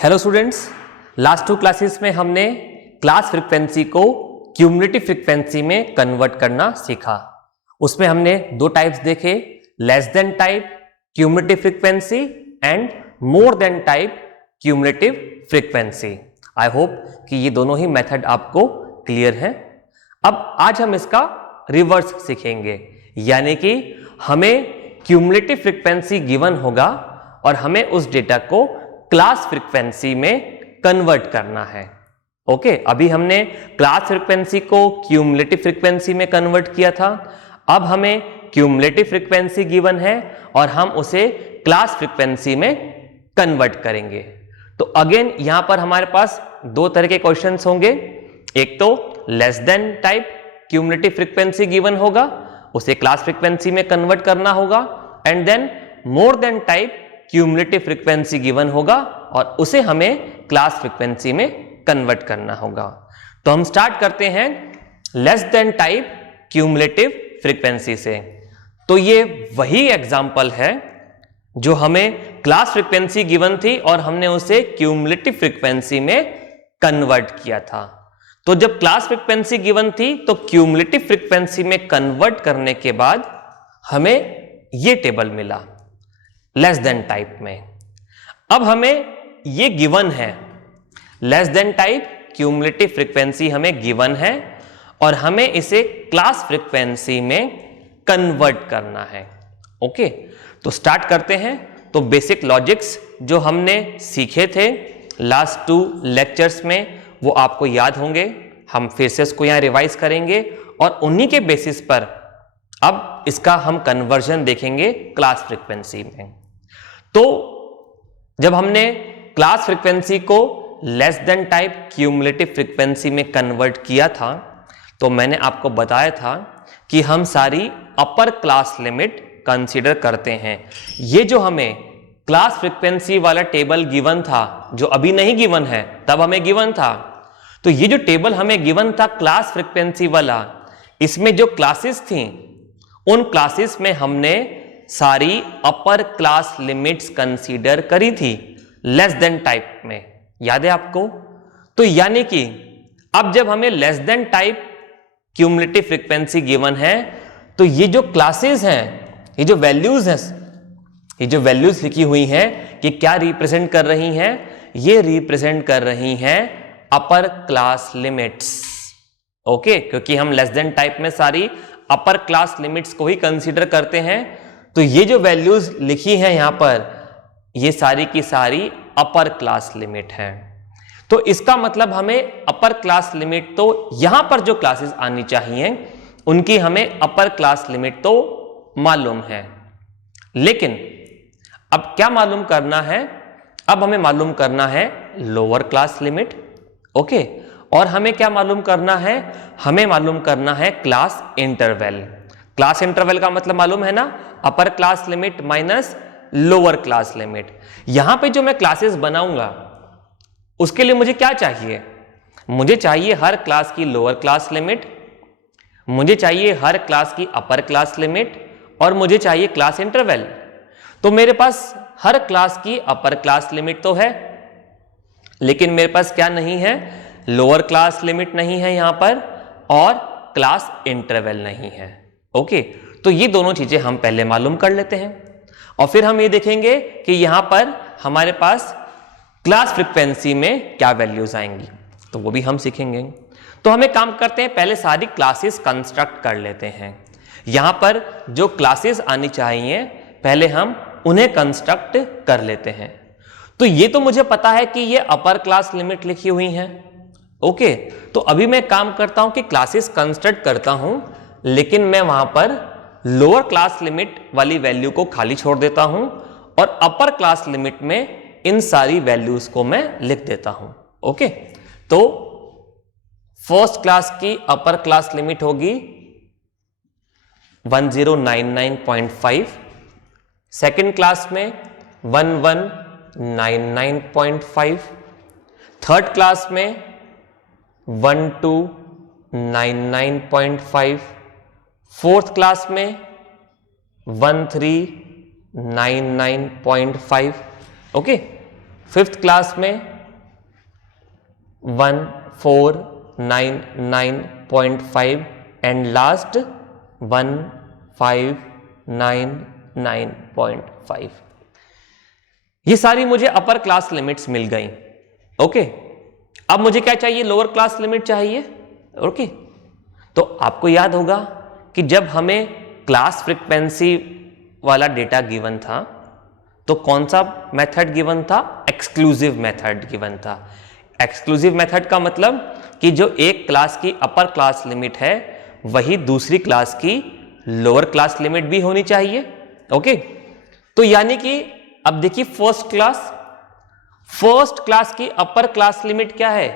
Hello students, last 2 classes में हमने class frequency को क्यूमुलेटिव फ्रीक्वेंसी में कन्वर्ट करना सीखा। उसमें हमने 2 टाइप्स देखे, less than type cumulative frequency and more than type cumulative frequency. I hope कि ये दोनों ही मेथड आपको क्लियर हैं। अब आज हम इसका रिवर्स सीखेंगे, यानी कि हमें क्यूमुलेटिव फ्रीक्वेंसी गिवन होगा और हमें उस डेटा को क्लास फ्रीक्वेंसी में कन्वर्ट करना है। ओके, अभी हमने क्लास फ्रीक्वेंसी को क्यूमुलेटिव फ्रीक्वेंसी में कन्वर्ट किया था। अब हमें क्यूमुलेटिव फ्रीक्वेंसी गिवन है और हम उसे क्लास फ्रीक्वेंसी में कन्वर्ट करेंगे। तो अगेन यहां पर हमारे पास 2 तरह के क्वेश्चंस होंगे। एक तो less than type cumulative frequency given होगा, उसे क्लास फ्रीक्वेंसी में कन्वर्ट करना होगा, and then more than type cumulative frequency given होगा और उसे हमें क्लास फ्रीक्वेंसी में कन्वर्ट करना होगा। तो हम स्टार्ट करते हैं less than type cumulative frequency से। तो ये वही एग्जांपल है जो हमें क्लास फ्रीक्वेंसी गिवन थी और हमने उसे क्यूमुलेटिव फ्रीक्वेंसी में कन्वर्ट किया था। तो जब क्लास फ्रीक्वेंसी गिवन थी तो क्यूमुलेटिव फ्रीक्वेंसी में कन्वर्ट करने के बाद हमें ये टेबल मिला लेस देन टाइप में। अब हमें ये गिवन है, less than type cumulative frequency हमें गिवन है और हमें इसे क्लास फ्रीक्वेंसी में कन्वर्ट करना है। ओके, तो स्टार्ट करते हैं। तो बेसिक लॉजिक्स जो हमने सीखे थे लास्ट 2 लेक्चर्स में वो आपको याद होंगे। हम फिर से इसको यहां रिवाइज करेंगे और उन्हीं के बेसिस पर अब इसका हम कन्वर्जन देखेंगे क्लास फ्रीक्वेंसी में। तो जब हमने क्लास फ्रीक्वेंसी को less than type cumulative frequency में कन्वर्ट किया था तो मैंने आपको बताया था कि हम सारी अपर क्लास लिमिट कंसीडर करते हैं। ये जो हमें क्लास फ्रीक्वेंसी वाला टेबल गिवन था, जो अभी नहीं गिवन है, तब हमें गिवन था, तो ये जो टेबल हमें गिवन था क्लास फ्रीक्वेंसी वाला, इसमें जो क्लासेस थी उन क्लासेस में हमने सारी अपर क्लास लिमिट्स कंसीडर करी थी लेस देन टाइप में। याद है आपको? तो यानी कि अब जब हमें less than type cumulative frequency given है तो ये जो क्लासेस हैं, ये जो वैल्यूज हैं, ये जो वैल्यूज लिखी हुई हैं, कि क्या रिप्रेजेंट कर रही हैं? ये रिप्रेजेंट कर रही हैं अपर क्लास लिमिट्स। ओके, क्योंकि हम लेस देन टाइप में सारी अपर क्लास लिमिट्स को ही कंसीडर करते हैं। तो ये जो वैल्यूज लिखी हैं यहां पर, ये सारी की सारी अपर क्लास लिमिट हैं। तो इसका मतलब हमें अपर क्लास लिमिट, तो यहां पर जो क्लासेस आनी चाहिए उनकी हमें अपर क्लास लिमिट तो मालूम है, लेकिन अब क्या मालूम करना है? अब हमें मालूम करना है लोअर क्लास लिमिट। ओके, और हमें क्या मालूम करना है? हमें मालूम करना है क्लास इंटरवल। क्लास इंटरवल का मतलब मालूम है ना, upper class limit minus lower class limit. यहां पे जो मैं क्लासेस बनाऊंगा उसके लिए मुझे क्या चाहिए? मुझे चाहिए हर क्लास की लोअर क्लास लिमिट, मुझे चाहिए हर क्लास की अपर क्लास लिमिट, और मुझे चाहिए क्लास इंटरवल। तो मेरे पास हर क्लास की अपर क्लास लिमिट तो है, लेकिन मेरे पास क्या नहीं है? लोअर क्लास लिमिट नहीं है यहां पर, और क्लास इंटरवल नहीं है। ओके, तो ये दोनों चीजें हम पहले मालूम कर लेते हैं और फिर हम ये देखेंगे कि यहां पर हमारे पास क्लास फ्रीक्वेंसी में क्या वैल्यूज आएंगी, तो वो भी हम सीखेंगे। तो हमें काम करते हैं, पहले सारी क्लासेस कंस्ट्रक्ट कर लेते हैं। यहां पर जो क्लासेस आनी चाहिए पहले हम उन्हें कंस्ट्रक्ट कर लेते हैं। तो ये तो मुझे पता है कि ये अपर क्लास लिमिट लिखी हुई है। ओके, तो अभी मैं काम करता हूं कि क्लासेस कंस्ट्रक्ट करता हूं, लेकिन मैं वहां पर लोअर क्लास लिमिट वाली वैल्यू को खाली छोड़ देता हूं और अपर क्लास लिमिट में इन सारी वैल्यूज को मैं लिख देता हूं। ओके, तो फर्स्ट क्लास की अपर क्लास लिमिट होगी 1099.5, सेकेंड क्लास में 1199.5, थर्ड क्लास में 1299.5, फोर्थ क्लास में 1399.5, ओके, फिफ्थ क्लास में 1499.5 एंड लास्ट 1599.5। ये सारी मुझे अपर क्लास लिमिट्स मिल गई। ओके, अब मुझे क्या चाहिए? लोअर क्लास लिमिट चाहिए। ओके, तो आपको याद होगा कि जब हमें क्लास फ्रीक्वेंसी वाला डेटा गिवन था तो कौन सा मेथड गिवन था? एक्सक्लूसिव मेथड गिवन था। एक्सक्लूसिव मेथड का मतलब कि जो एक क्लास की अपर क्लास लिमिट है वही दूसरी क्लास की लोअर क्लास लिमिट भी होनी चाहिए। ओके, तो यानी कि अब देखिए फर्स्ट क्लास की अपर क्लास लिमिट क्या है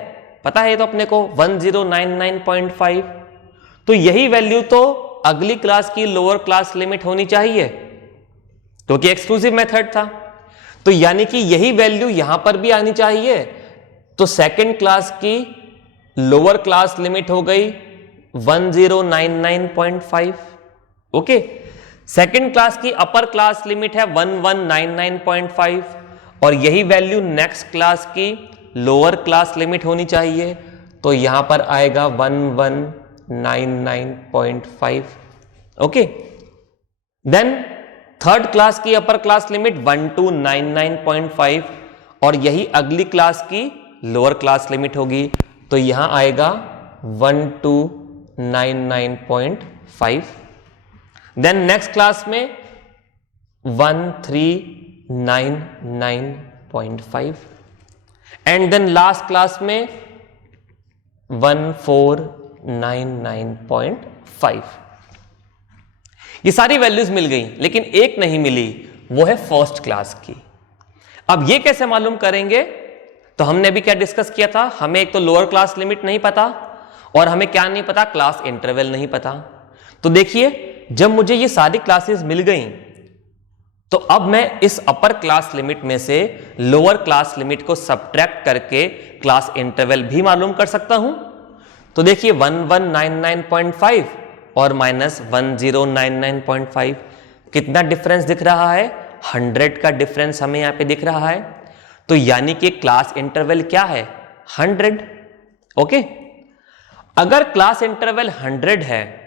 पता है? तो अपने को 1099.5, तो यही वैल्यू तो अगली क्लास की लोअर क्लास लिमिट होनी चाहिए क्योंकि एक्सक्लूसिव मेथड था। तो यानी कि यही वैल्यू यहां पर भी आनी चाहिए। तो सेकंड क्लास की लोअर क्लास लिमिट हो गई 1099.5। ओके, सेकंड क्लास की अपर क्लास लिमिट है 1199.5 और यही वैल्यू नेक्स्ट क्लास की लोअर क्लास लिमिट होनी चाहिए। तो यहां पर आएगा 1199.5। ओके, देन थर्ड क्लास की अपर क्लास लिमिट 1299.5 और यही अगली क्लास की लोअर क्लास लिमिट होगी। तो यहां आएगा 1299.5। देन नेक्स्ट क्लास में 1399.5 एंड देन लास्ट क्लास में 1499.5। ये सारी वैल्यूज मिल गई, लेकिन एक नहीं मिली, वो है फर्स्ट क्लास की। अब ये कैसे मालूम करेंगे? तो हमने अभी क्या डिस्कस किया था? हमें एक तो लोअर क्लास लिमिट नहीं पता और हमें क्या नहीं पता? क्लास इंटरवल नहीं पता। तो देखिए, जब मुझे ये सारी क्लासेस मिल गई तो अब मैं इस अपर क्लास लिमिट में से लोअर क्लास लिमिट को सब्ट्रैक्ट करके क्लास इंटरवल भी मालूम कर सकता हूं। तो देखिए 1199.5 और माइनस 1099.5, कितना डिफरेंस दिख रहा है? 100 का डिफरेंस हमें यहां पे दिख रहा है। तो यानी कि क्लास इंटरवल क्या है? 100। ओके, अगर क्लास इंटरवल 100 है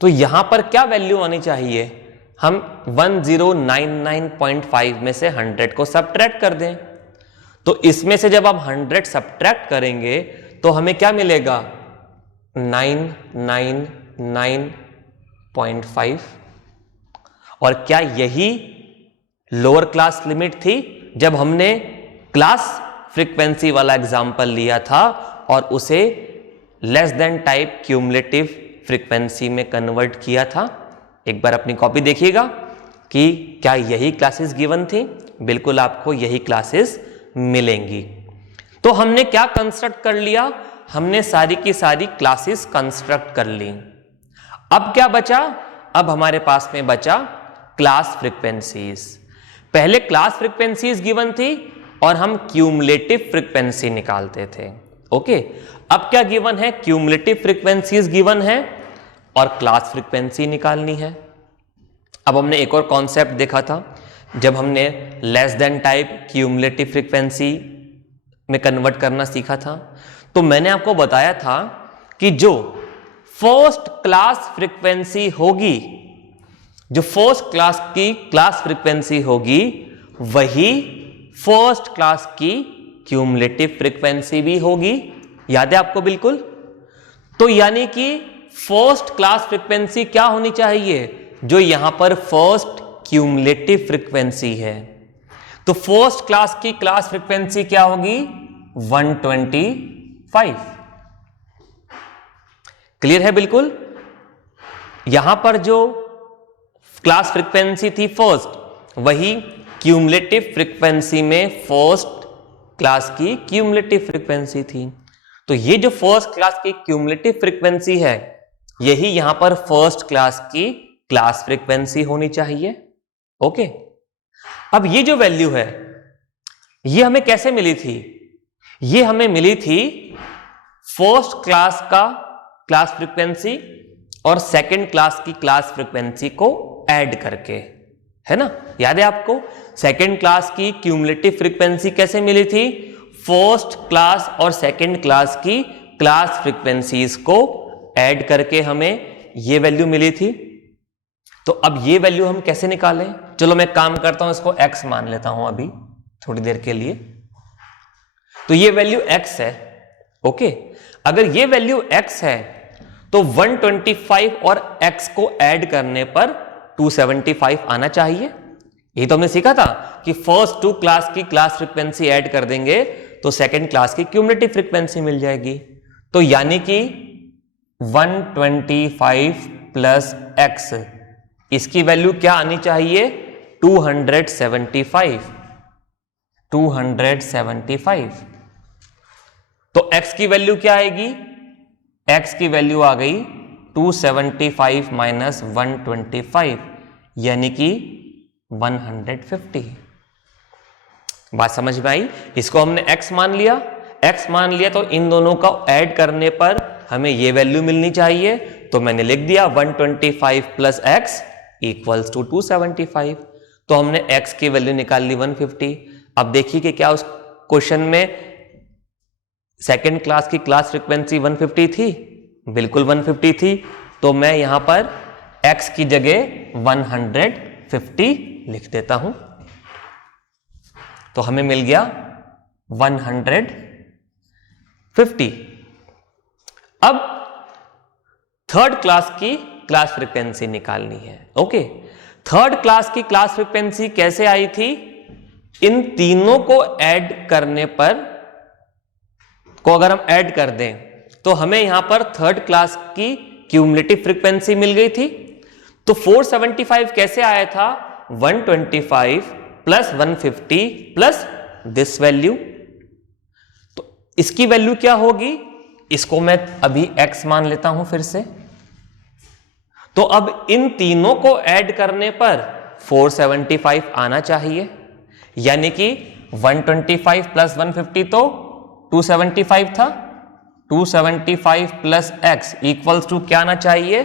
तो यहां पर क्या वैल्यू आनी चाहिए? हम 1099.5 में से 100 को सब्ट्रैक्ट कर दें। तो इसमें से जब आप 100 सब्ट्रैक्ट करेंगे तो हमें क्या मिलेगा? 999.5। और क्या यही लोअर क्लास लिमिट थी जब हमने क्लास फ्रीक्वेंसी वाला एग्जाम्पल लिया था और उसे less than type cumulative frequency में कन्वर्ट किया था? एक बार अपनी कॉपी देखिएगा कि क्या यही क्लासेस गिवन थी। बिल्कुल आपको यही क्लासेस मिलेंगी। तो हमने क्या कंस्ट्रक्ट कर लिया? हमने सारी की सारी क्लासेस कंस्ट्रक्ट कर ली। अब क्या बचा? अब हमारे पास में बचा क्लास फ्रीक्वेंसीज। पहले क्लास फ्रीक्वेंसीज गिवन थी और हम क्यूमुलेटिव फ्रीक्वेंसी निकालते थे। ओके, अब क्या गिवन है? क्यूमुलेटिव फ्रीक्वेंसीज गिवन है और क्लास फ्रीक्वेंसी निकालनी है। अब हमने एक और कॉन्सेप्ट देखा था जब हमने less than type cumulative frequency में कन्वर्ट करना सीखा था। तो मैंने आपको बताया था कि जो फर्स्ट क्लास फ्रीक्वेंसी होगी, जो फर्स्ट क्लास की क्लास फ्रीक्वेंसी होगी, वही फर्स्ट क्लास की क्यूमुलेटिव फ्रीक्वेंसी भी होगी। याद है आपको? बिल्कुल। तो यानी कि फर्स्ट क्लास फ्रीक्वेंसी क्या होनी चाहिए? जो यहां पर फर्स्ट क्यूमुलेटिव फ्रीक्वेंसी है। तो फर्स्ट क्लास की क्लास फ्रीक्वेंसी क्या होगी? 125। क्लियर है? बिल्कुल। यहां पर जो क्लास फ्रीक्वेंसी थी फर्स्ट, वही क्यूमुलेटिव फ्रीक्वेंसी में फर्स्ट क्लास की क्यूमुलेटिव फ्रीक्वेंसी थी। तो ये जो फर्स्ट क्लास की क्यूमुलेटिव फ्रीक्वेंसी है, यही यहां पर फर्स्ट क्लास की क्लास फ्रीक्वेंसी होनी चाहिए। ओके, अब ये जो वैल्यू है, ये हमें कैसे मिली थी? ये हमें मिली थी फर्स्ट क्लास का क्लास फ्रीक्वेंसी और सेकंड क्लास की क्लास फ्रीक्वेंसी को ऐड करके, है ना? याद है आपको? सेकंड क्लास की क्यूमुलेटिव फ्रीक्वेंसी कैसे मिली थी? फर्स्ट क्लास और सेकंड क्लास की क्लास फ्रीक्वेंसीज को ऐड करके हमें ये वैल्यू मिली थी। तो अब ये वैल्यू हम कैसे निकालें? चलो मैं काम करता हूं, इसको x मान लेता हूं अभी थोड़ी देर के लिए। तो ये वैल्यू x है। ओके, अगर ये वैल्यू x है तो 125 और x को ऐड करने पर 275 आना चाहिए। यही तो हमने सीखा था कि फर्स्ट टू क्लास की क्लास फ्रीक्वेंसी ऐड कर देंगे तो सेकंड क्लास की क्यूमुलेटिव फ्रीक्वेंसी मिल जाएगी। तो यानी कि 125 प्लस x, इसकी वैल्यू क्या आनी चाहिए? 275। तो x की वैल्यू क्या आएगी? x की वैल्यू आ गई 275 माइनस 125 यानी कि 150। बात समझ में आई? इसको हमने x मान लिया। x मान लिया तो इन दोनों का ऐड करने पर हमें ये वैल्यू मिलनी चाहिए। तो मैंने लिख दिया 125 प्लस x इक्वल्स टू 275। तो हमने x की वैल्यू निकाल ली 150। अब देखिए कि क्या उस क्वेश्चन में सेकेंड क्लास की क्लास फ्रीक्वेंसी 150 थी? बिल्कुल 150 थी। तो मैं यहां पर x की जगह 150 लिख देता हूं। तो हमें मिल गया 150। अब थर्ड क्लास की क्लास फ्रीक्वेंसी निकालनी है। ओके, थर्ड क्लास की क्लास फ्रीक्वेंसी कैसे आई थी? इन तीनों को ऐड करने पर अगर हम ऐड कर दें तो हमें यहां पर थर्ड क्लास की क्यूमुलेटिव फ्रीक्वेंसी मिल गई थी। तो 475 कैसे आया था? 125 प्लस 150 प्लस दिस वैल्यू। तो इसकी वैल्यू क्या होगी? इसको मैं अभी x मान लेता हूं फिर से। तो अब इन तीनों को ऐड करने पर 475 आना चाहिए, यानी कि 125 प्लस 150 तो 275 था। 275 प्लस x इक्वल्स टू क्या आना चाहिए?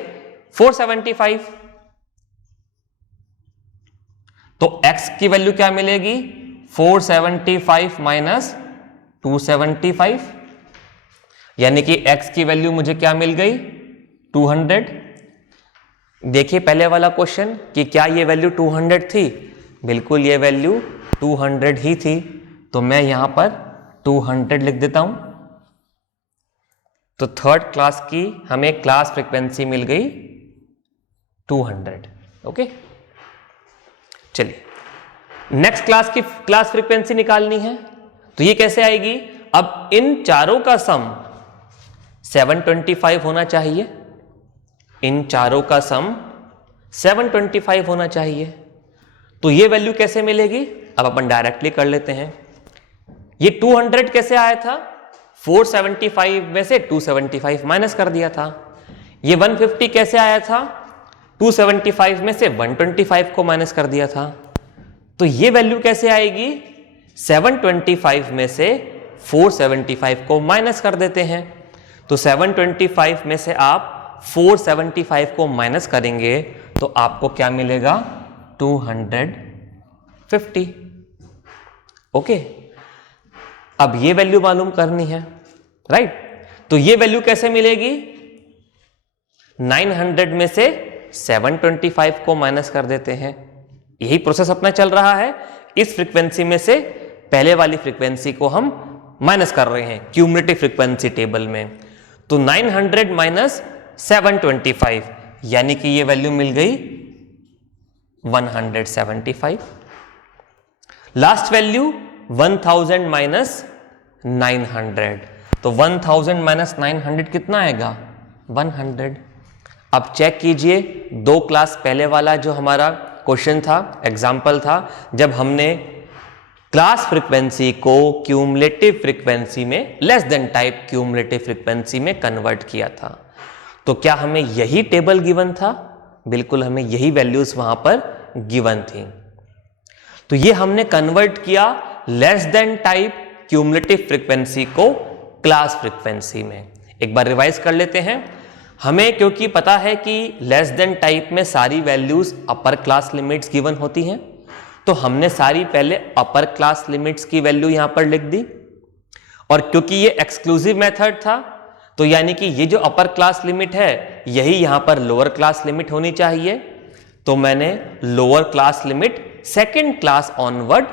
475। तो x की वैल्यू क्या मिलेगी? 475 माइनस 275, यानी कि x की वैल्यू मुझे क्या मिल गई? 200। देखिए पहले वाला क्वेश्चन कि क्या ये वैल्यू 200 थी? बिल्कुल ये वैल्यू 200 ही थी। तो मैं यहां पर 200 लिख देता हूं। तो थर्ड क्लास की हमें क्लास फ्रीक्वेंसी मिल गई 200। ओके, चलिए नेक्स्ट क्लास की क्लास फ्रीक्वेंसी निकालनी है। तो ये कैसे आएगी? अब इन चारों का सम 725 होना चाहिए। इन चारों का सम 725 होना चाहिए। तो ये वैल्यू कैसे मिलेगी? अब अपन डायरेक्टली कर लेते हैं। ये 200 कैसे आया था? 475 में से 275 माइनस कर दिया था। ये 150 कैसे आया था? 275 में से 125 को माइनस कर दिया था। तो ये वैल्यू कैसे आएगी? 725 में से 475 को माइनस कर देते हैं। तो 725 में से आप 475 को माइनस करेंगे तो आपको क्या मिलेगा? 250। ओके, अब ये वैल्यू मालूम करनी है, राइट? तो ये वैल्यू कैसे मिलेगी? 900 में से 725 को माइनस कर देते हैं। यही प्रोसेस अपना चल रहा है। इस फ्रीक्वेंसी में से पहले वाली फ्रीक्वेंसी को हम माइनस कर रहे हैं क्यूमुलेटिव फ्रीक्वेंसी टेबल में। तो 900 माइनस 725 यानी कि ये वैल्यू मिल गई 175। Last value 1000 minus 900। तो 1000 माइनस 900 कितना आएगा? 100। अब चेक कीजिए, दो क्लास पहले वाला जो हमारा क्वेश्चन था, एग्जाम्पल था, जब हमने क्लास फ्रीक्वेंसी को क्यूमुलेटिव फ्रीक्वेंसी में less than type cumulative frequency में कन्वर्ट किया था। तो क्या हमें यही टेबल गिवन था? बिल्कुल, हमें यही वैल्यूज वहां पर गिवन थी। तो ये हमने कन्वर्ट किया less than type cumulative frequency को क्लास फ्रीक्वेंसी में। एक बार रिवाइज कर लेते हैं। हमें क्योंकि पता है कि लेस देन टाइप में सारी values upper class limits given होती हैं, तो हमने सारी पहले अपर क्लास लिमिट्स की वैल्यू यहां पर लिख दी। और क्योंकि ये एक्सक्लूसिव मेथड था तो यानी कि ये जो अपर क्लास लिमिट है यही यहां पर लोअर क्लास लिमिट होनी चाहिए, तो मैंने lower class limit second class onward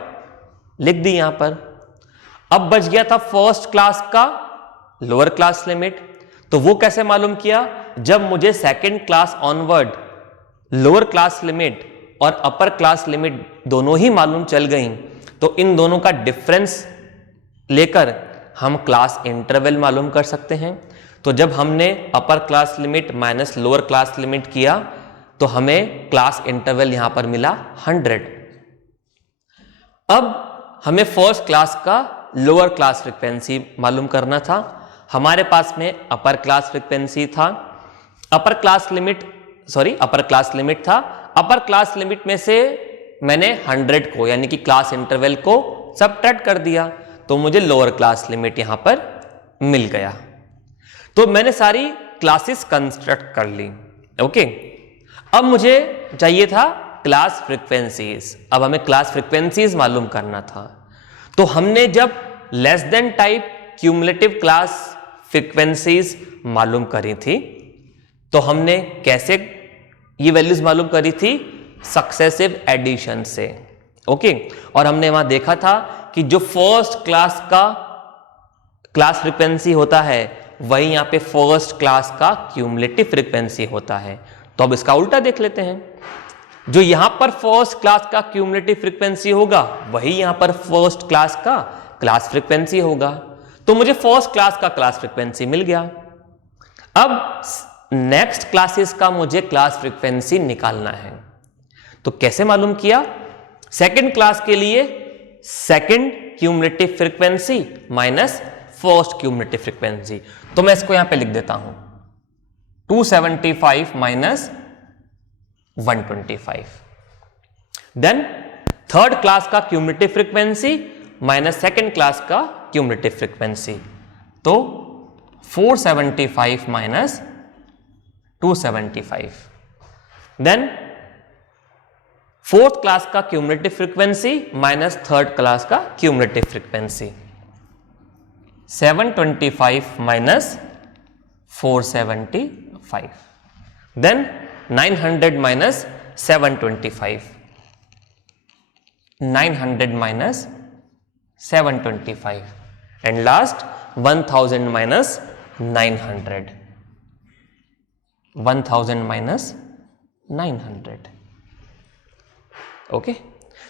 लिख दी यहां पर। अब बच गया था फर्स्ट क्लास का लोअर क्लास लिमिट, तो वो कैसे मालूम किया? जब मुझे second class onward lower class limit और अपर क्लास लिमिट दोनों ही मालूम चल गई तो इन दोनों का डिफरेंस लेकर हम क्लास इंटरवल मालूम कर सकते हैं। तो जब हमने upper class limit minus lower class limit किया तो हमें क्लास इंटरवल यहां पर मिला 100। अब हमें फर्स्ट क्लास का लोअर क्लास फ्रीक्वेंसी मालूम करना था। हमारे पास में अपर क्लास फ्रीक्वेंसी था, अपर क्लास लिमिट था। अपर क्लास लिमिट में से मैंने 100 को यानी कि क्लास इंटरवल को सबट्रैक्ट कर दिया तो मुझे लोअर क्लास लिमिट यहां पर मिल गया। तो मैंने सारी क्लासेस कंस्ट्रक्ट कर ली। ओके, अब मुझे चाहिए था क्लास फ्रीक्वेंसीज। अब हमें क्लास फ्रीक्वेंसीज मालूम करना था, तो हमने जब less than type cumulative class frequencies मालूम करी थी तो हमने कैसे ये वैल्यूज मालूम करी थी? सक्सेसिव एडिशन से। ओके, और हमने वहां देखा था कि जो फर्स्ट क्लास का क्लास फ्रीक्वेंसी होता है वही यहां पे फर्स्ट क्लास का क्यूमुलेटिव फ्रीक्वेंसी होता है। तो अब इसका उल्टा देख लेते हैं, जो यहां पर फर्स्ट क्लास का क्यूमुलेटिव फ्रीक्वेंसी होगा वही यहां पर फर्स्ट क्लास का क्लास फ्रीक्वेंसी होगा। तो मुझे फर्स्ट क्लास का क्लास फ्रीक्वेंसी मिल गया। अब नेक्स्ट क्लासेस का मुझे क्लास फ्रीक्वेंसी निकालना है, तो कैसे मालूम किया? सेकंड क्लास के लिए second cumulative frequency minus first cumulative frequency. तो मैं इसको यहां पे लिख देता हूं 275 माइनस 125। देन थर्ड क्लास का cumulative frequency minus second class का क्यूमुलेटिव फ्रीक्वेंसी, तो 475 माइनस 275। देन फोर्थ क्लास का cumulative frequency minus third class का cumulative frequency, 725 minus 475। Then 900 minus 725, 900 minus 725 and last 1000 minus 900, 1000 minus 900। Okay,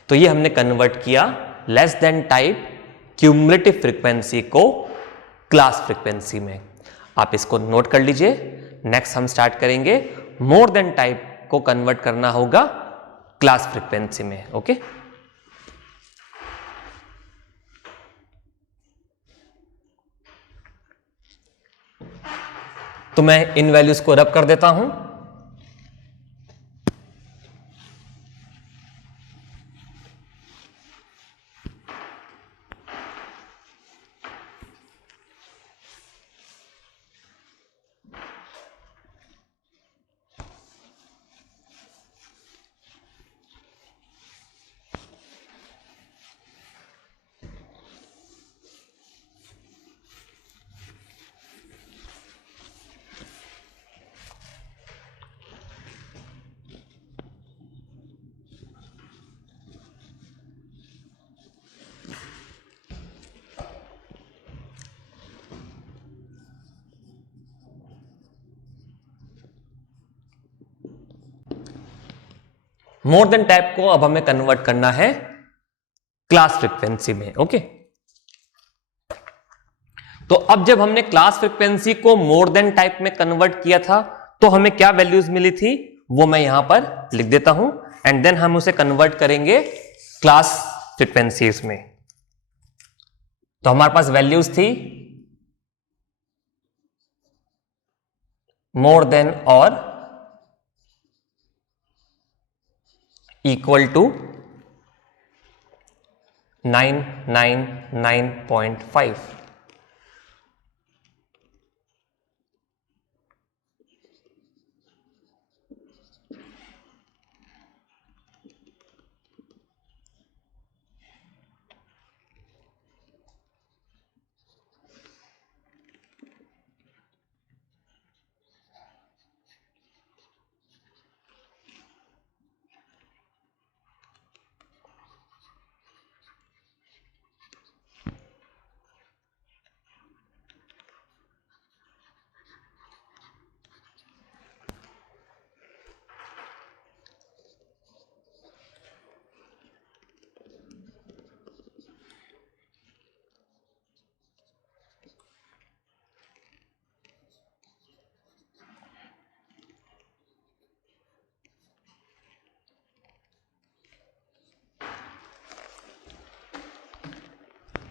तो ये हमने convert किया less than type cumulative frequency को class frequency में। आप इसको नोट कर लीजिए। नेक्स्ट हम स्टार्ट करेंगे मोर देन टाइप को कन्वर्ट करना होगा क्लास फ्रीक्वेंसी में। ओके, तो मैं इन वैल्यूज को रब कर देता हूं। मोर देन टाइप को अब हमें कन्वर्ट करना है क्लास फ्रीक्वेंसी में। ओके, तो अब जब हमने क्लास फ्रीक्वेंसी को मोर देन टाइप में कन्वर्ट किया था तो हमें क्या वैल्यूज मिली थी वो मैं यहां पर लिख देता हूं एंड देन हम उसे कन्वर्ट करेंगे क्लास फ्रीक्वेंसीज में। तो हमारे पास वैल्यूज थी मोर देन और इक्वल टू 999.5,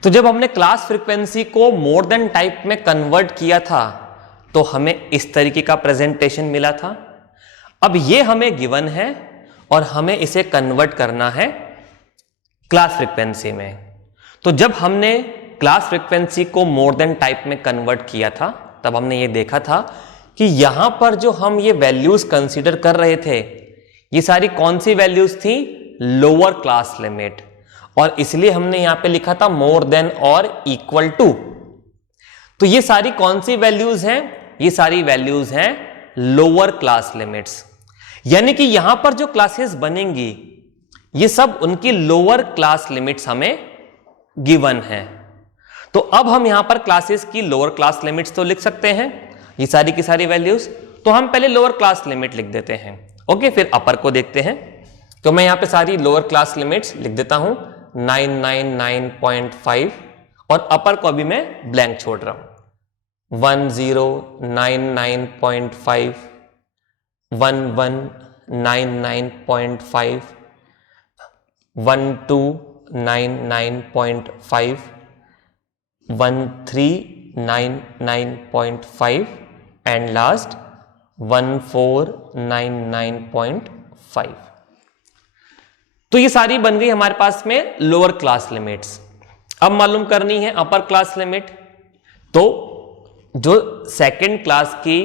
तो जब हमने क्लास फ्रीक्वेंसी को मोर देन टाइप में कन्वर्ट किया था तो हमें इस तरीके का प्रेजेंटेशन मिला था। अब ये हमें गिवन है और हमें इसे कन्वर्ट करना है क्लास फ्रीक्वेंसी में। तो जब हमने क्लास फ्रीक्वेंसी को मोर देन टाइप में कन्वर्ट किया था तब हमने ये देखा था कि यहां पर जो हम ये वैल्यूज कंसीडर कर रहे थे ये सारी कौन सी वैल्यूज थी, लोअर क्लास लिमिट, और इसलिए हमने यहां पे लिखा था मोर देन और इक्वल टू। तो ये सारी कौन सी वैल्यूज हैं, ये सारी वैल्यूज हैं लोअर क्लास लिमिट्स, यानी कि यहां पर जो क्लासेस बनेंगी ये सब उनकी लोअर क्लास लिमिट्स हमें गिवन है। तो अब हम यहां पर क्लासेस की लोअर क्लास लिमिट्स तो लिख सकते हैं, ये सारी की सारी वैल्यूज। तो हम पहले लोअर क्लास लिमिट लिख देते हैं, ओके, फिर अपर को देखते हैं। तो मैं यहां पे सारी लोअर क्लास लिमिट्स लिख देता हूं 999.5 और अपर को अभी मैं ब्लैंक छोड़ रहा हूं 1099.5, 1199.5, 1299.5, 1399.5 एंड लास्ट 1499.5। तो ये सारी बन गई हमारे पास में लोअर क्लास लिमिट्स। अब मालूम करनी है अपर क्लास लिमिट। तो जो सेकंड क्लास की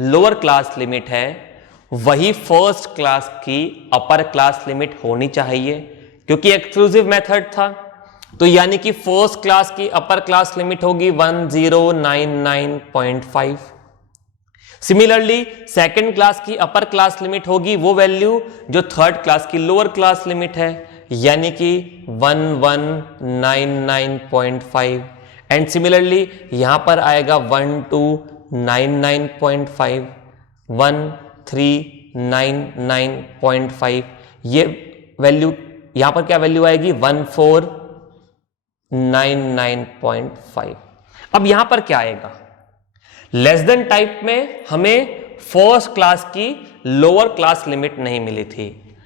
लोअर क्लास लिमिट है वही फर्स्ट क्लास की अपर क्लास लिमिट होनी चाहिए, क्योंकि एक्सक्लूसिव मेथड था। तो यानी कि फर्स्ट क्लास की अपर क्लास लिमिट होगी 1099.5। सिमिलरली सेकंड क्लास की अपर क्लास लिमिट होगी वो वैल्यू जो थर्ड क्लास की लोअर क्लास लिमिट है, यानी कि 1199.5। एंड सिमिलरली यहां पर आएगा 1299.5, 1399.5। ये वैल्यू यहां पर क्या वैल्यू आएगी 1499.5। अब यहां पर क्या आएगा, लेस देन टाइप में हमें फर्स्ट क्लास की लोअर क्लास लिमिट नहीं मिली थी।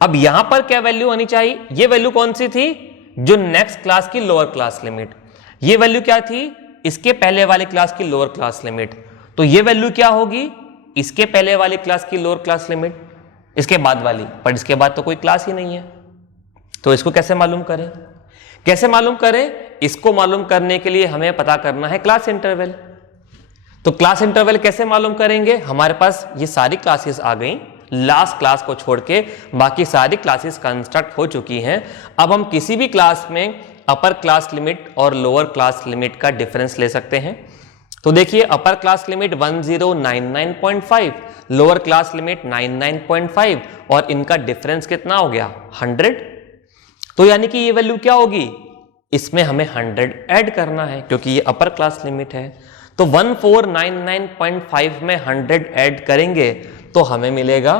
अब यहां पर क्या वैल्यू आनी चाहिए, ये वैल्यू कौन सी थी, जो नेक्स्ट क्लास की लोअर क्लास लिमिट, ये वैल्यू क्या थी, इसके पहले वाले क्लास की लोअर क्लास लिमिट। तो ये वैल्यू क्या होगी, इसके पहले वाली क्लास की लोअर क्लास लिमिट, इसके बाद वाली, पर इसके बाद तो कोई क्लास ही नहीं है। तो इसको कैसे मालूम करें, कैसे मालूम करें, इसको मालूम करने के लिए हमें पता करना है क्लास इंटरवल। तो क्लास इंटरवल कैसे मालूम करेंगे, हमारे पास ये सारी क्लासेस आ गई, लास्ट क्लास को छोड़ के बाकी सारी क्लासेस कंस्ट्रक्ट हो चुकी हैं। अब हम किसी भी क्लास में अपर क्लास लिमिट और लोअर क्लास लिमिट का डिफरेंस ले सकते हैं। तो देखिए upper class limit 1099.5, lower class limit 99.5 और इनका डिफरेंस कितना हो गया 100। तो यानी कि ये वैल्यू क्या होगी, इसमें हमें 100 ऐड करना है क्योंकि ये अपर क्लास लिमिट है। तो 1499.5 में 100 ऐड करेंगे तो हमें मिलेगा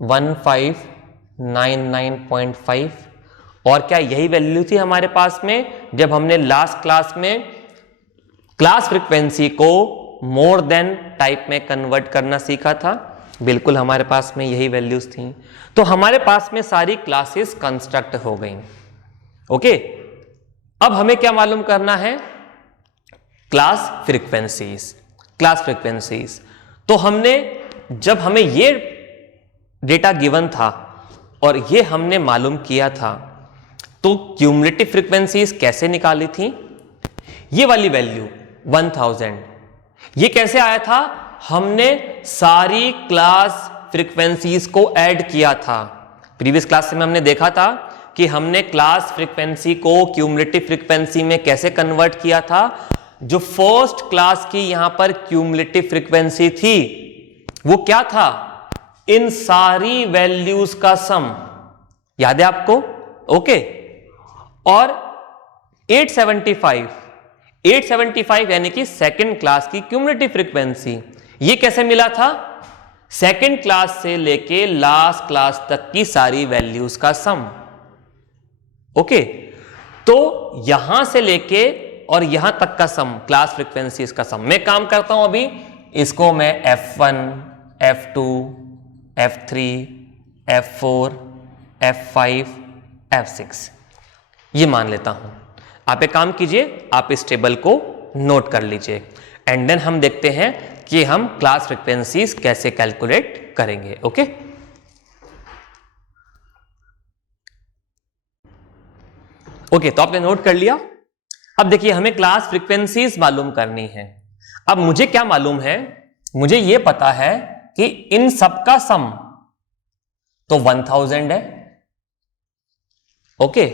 1599.5। और क्या यही वैल्यू थी हमारे पास में जब हमने लास्ट क्लास में क्लास फ्रीक्वेंसी को मोर देन टाइप में कन्वर्ट करना सीखा था, बिल्कुल हमारे पास में यही वैल्यूज थी। तो हमारे पास में सारी क्लासेस कंस्ट्रक्ट हो गई, ओके। अब हमें क्या मालूम करना है, क्लास फ्रीक्वेंसीज। क्लास फ्रीक्वेंसीज तो हमने जब हमें ये डेटा गिवन था और ये हमने मालूम किया था तो क्यूमुलेटिव फ्रीक्वेंसीज कैसे निकाली थी, ये वाली वैल्यू 1000 ये कैसे आया था, हमने सारी क्लास फ्रीक्वेंसीज को ऐड किया था। प्रीवियस क्लास में हमने देखा था कि हमने क्लास फ्रीक्वेंसी को क्यूमुलेटिव फ्रीक्वेंसी में कैसे कन्वर्ट किया था। जो फर्स्ट क्लास की यहां पर क्यूमुलेटिव फ्रीक्वेंसी थी वो क्या था, इन सारी वैल्यूज का सम, याद है आपको, ओके। और 875 यानी कि सेकंड क्लास की क्यूमुलेटिव फ्रीक्वेंसी, ये कैसे मिला था, सेकंड क्लास से लेके लास्ट क्लास तक की सारी वैल्यूज का सम, ओके। तो यहां से लेके और यहां तक का सम, क्लास फ्रीक्वेंसीज का सम। मैं काम करता हूं अभी, इसको मैं F1, F2, F3, F4, F5, F6 ये मान लेता हूं। आप एक काम कीजिए, आप इस टेबल को नोट कर लीजिए एंड देन हम देखते हैं कि हम क्लास फ्रीक्वेंसीज कैसे कैलकुलेट करेंगे। ओके, तो आपने नोट कर लिया। अब देखिए हमें क्लास फ्रीक्वेंसीज मालूम करनी है। अब मुझे क्या मालूम है, मुझे यह पता है कि इन सब का सम तो 1000 है। ओके,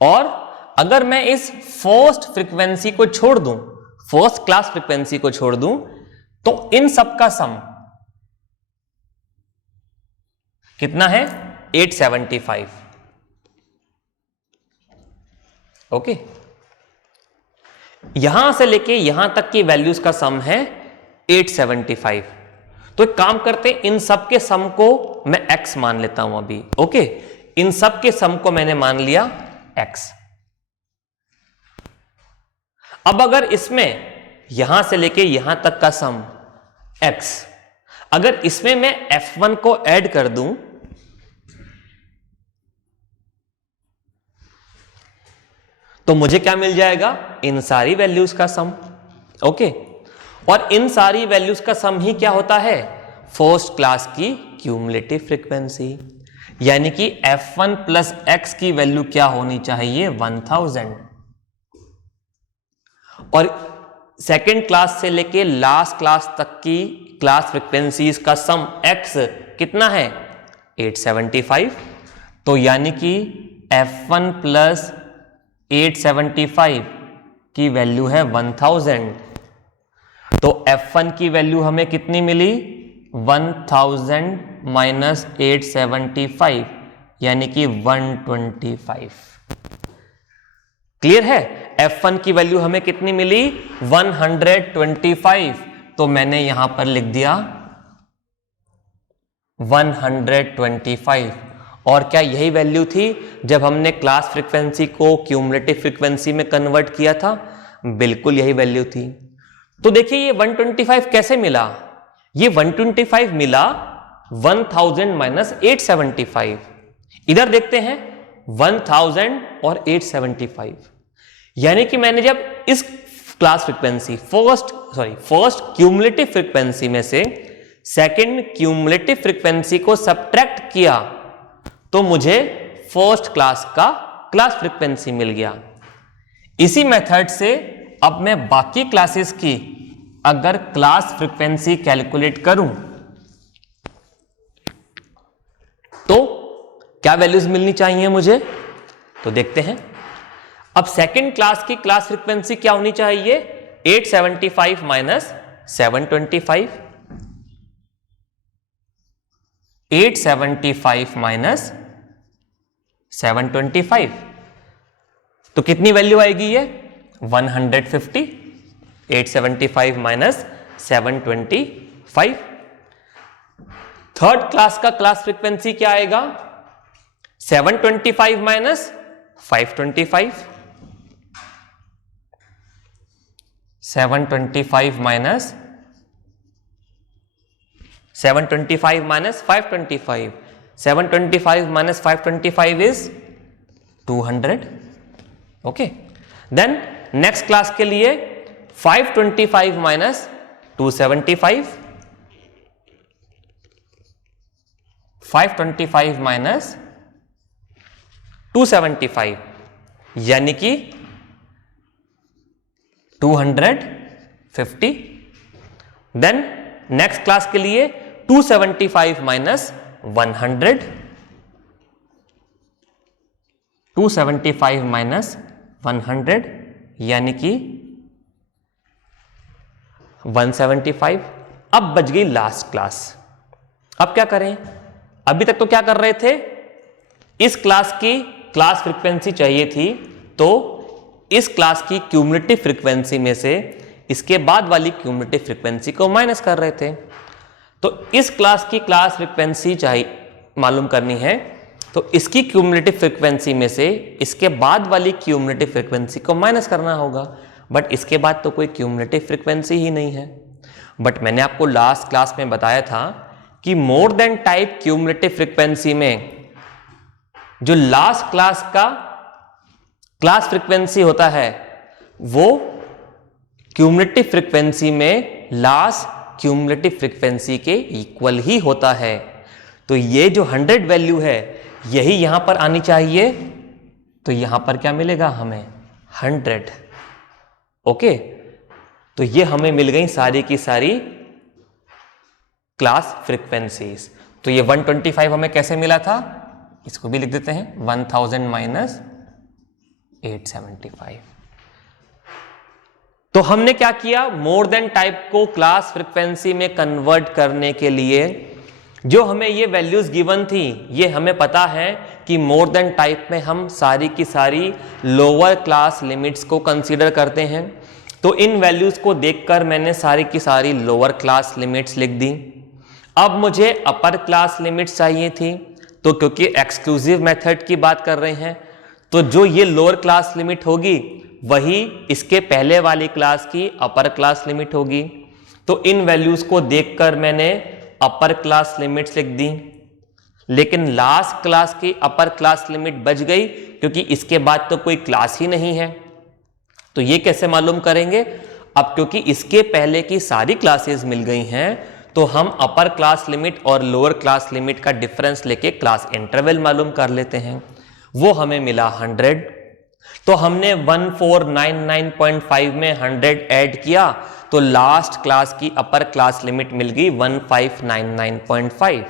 और अगर मैं इस फर्स्ट फ्रीक्वेंसी को छोड़ दूं, फर्स्ट क्लास फ्रीक्वेंसी को छोड़ दूं, तो इन सब का सम कितना है? 875। ओके, यहां से लेके यहां तक की वैल्यूज का सम है 875। तो एक काम करते हैं, इन सब के सम को मैं x मान लेता हूं अभी। ओके, इन सब के सम को मैंने मान लिया x। अब अगर इसमें यहां से लेके यहां तक का सम x, अगर इसमें मैं f1 को ऐड कर दूं तो मुझे क्या मिल जाएगा? इन सारी वैल्यूज का सम। ओके, और इन सारी वैल्यूज का सम ही क्या होता है? फर्स्ट क्लास की क्यूमुलेटिव फ्रीक्वेंसी। यानी कि f1 प्लस x की वैल्यू क्या होनी चाहिए? 1000। और सेकेंड क्लास से लेके लास्ट क्लास तक की क्लास फ्रीक्वेंसीज का सम x कितना है? 875। तो यानी कि f1 प्लस 875 की वैल्यू है 1000। तो f1 की वैल्यू हमें कितनी मिली? 1000 माइनस 875 यानी कि 125। क्लियर है? f1 की वैल्यू हमें कितनी मिली? 125। तो मैंने यहां पर लिख दिया 125। और क्या यही वैल्यू थी जब हमने क्लास फ्रीक्वेंसी को क्यूमुलेटिव फ्रीक्वेंसी में कन्वर्ट किया था? बिल्कुल यही वैल्यू थी। तो देखिए ये 125 कैसे मिला? ये 125 मिला 1000 माइनस 875। इधर देखते हैं 1000 और 875, यानी कि मैंने जब इस class frequency first cumulative frequency में से सेकेंड क्यूमुलेटिव फ्रीक्वेंसी को सब्ट्रैक्ट किया तो मुझे फर्स्ट क्लास का क्लास फ्रीक्वेंसी मिल गया। इसी मेथड से अब मैं बाकी क्लासेस की अगर क्लास फ्रीक्वेंसी कैलकुलेट करूं तो क्या वैल्यूज मिलनी चाहिए मुझे? तो देखते हैं। अब सेकेंड क्लास की क्लास फ्रीक्वेंसी क्या होनी चाहिए? 875 माइनस 725। 875 माइनस 725 तो कितनी वैल्यू आएगी? ये 150। 875 माइनस 725। थर्ड क्लास का क्लास फ्रीक्वेंसी क्या आएगा? 725 minus 525। 725 minus 525. 725 minus 525 is 200. Okay, then next class के लिए 525 माइनस 275. 525 माइनस 275 यानी कि 250. देन नेक्स्ट क्लास के लिए 275 माइनस 100. 275 माइनस 100 यानी कि 175. अब बच गई लास्ट क्लास। अब क्या करें? अभी तक तो क्या कर रहे थे? इस क्लास की क्लास फ्रीक्वेंसी चाहिए थी, तो इस क्लास की क्यूमुलेटिव फ्रीक्वेंसी में से इसके बाद वाली क्यूमुलेटिव फ्रीक्वेंसी को माइनस कर रहे थे। तो इस क्लास की क्लास फ्रीक्वेंसी चाहिए मालूम करनी है, तो इसकी क्यूमुलेटिव फ्रीक्वेंसी में से इसके बाद वाली क्यूमुलेटिव फ्रीक्वेंसी को माइनस करना होगा। बट इसके बाद तो कोई क्यूमुलेटिव फ्रीक्वेंसी ही नहीं है। बट मैंने आपको लास्ट क्लास में बताया था कि मोर देन टाइप क्यूमुलेटिव फ्रीक्वेंसी में जो लास्ट क्लास का क्लास फ्रीक्वेंसी होता है वो क्यूमुलेटिव फ्रीक्वेंसी में लास्ट क्यूमुलेटिव फ्रीक्वेंसी के इक्वल ही होता है। तो ये जो 100 वैल्यू है यही यहां पर आनी चाहिए, तो यहां पर क्या मिलेगा हमें 100। ओके, तो ये हमें मिल गई सारी की सारी क्लास फ्रीक्वेंसीज। तो ये 125 हमें कैसे मिला था, इसको भी लिख देते हैं 1000 माइनस 875। तो हमने क्या किया, मोर देन टाइप को क्लास फ्रीक्वेंसी में कन्वर्ट करने के लिए जो हमें ये वैल्यूज गिवन थी, ये हमें पता है कि मोर देन टाइप में हम सारी की सारी लोअर क्लास लिमिट्स को कंसीडर करते हैं। तो इन वैल्यूज को देखकर मैंने सारी की सारी लोअर क्लास लिमिट्स लिख दी। अब मुझे अपर क्लास लिमिट्स चाहिए थी, तो क्योंकि एक्सक्लूसिव मेथड की बात कर रहे हैं तो जो ये लोअर क्लास लिमिट होगी वही इसके पहले वाली क्लास की अपर क्लास लिमिट होगी। तो इन वैल्यूज को देखकर मैंने अपर क्लास लिमिट्स लिख दी, लेकिन लास्ट क्लास की अपर क्लास लिमिट बच गई क्योंकि इसके बाद तो कोई क्लास ही नहीं है। तो ये कैसे मालूम करेंगे, अब क्योंकि इसके पहले की सारी क्लासेस मिल गई हैं तो हम अपर क्लास लिमिट और लोअर क्लास लिमिट का डिफरेंस लेके क्लास इंटरवल मालूम कर लेते हैं। वो हमें मिला 100। तो हमने 1499.5 में 100 ऐड किया तो लास्ट क्लास की अपर क्लास लिमिट मिल गई 1599.5।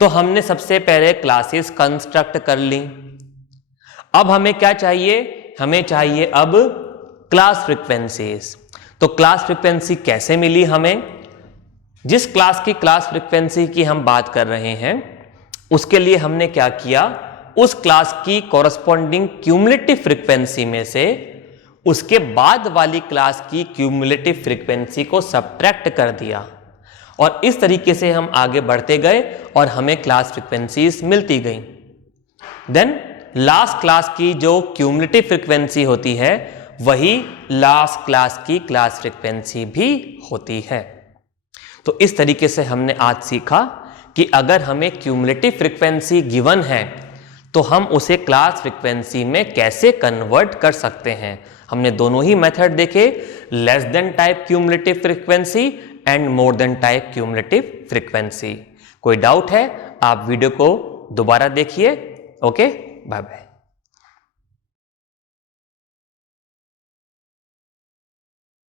तो हमने सबसे पहले क्लासेस कंस्ट्रक्ट कर ली। अब हमें क्या चाहिए, हमें चाहिए अब क्लास फ्रीक्वेंसीज। तो क्लास फ्रीक्वेंसी कैसे मिली हमें, जिस क्लास की क्लास फ्रीक्वेंसी की हम बात कर रहे हैं उसके लिए हमने क्या किया, उस क्लास की कॉरस्पॉन्डिंग क्यूमुलेटिव फ्रीक्वेंसी में से उसके बाद वाली क्लास की क्यूमुलेटिव फ्रीक्वेंसी को सब्ट्रैक्ट कर दिया और इस तरीके से हम आगे बढ़ते गए और हमें क्लास फ्रीक्वेंसीज मिलती गई। देन लास्ट क्लास की जो क्यूमुलेटिव फ्रीक्वेंसी होती है वही लास्ट क्लास की क्लास फ्रीक्वेंसी भी होती है। तो इस तरीके से हमने आज सीखा कि अगर हमें क्यूमुलेटिव फ्रीक्वेंसी गिवन है तो हम उसे क्लास फ्रीक्वेंसी में कैसे कन्वर्ट कर सकते हैं। हमने दोनों ही मेथड देखे, less than type cumulative frequency and more than type cumulative frequency. कोई डाउट है आप वीडियो को दोबारा देखिए। Okay, bye bye.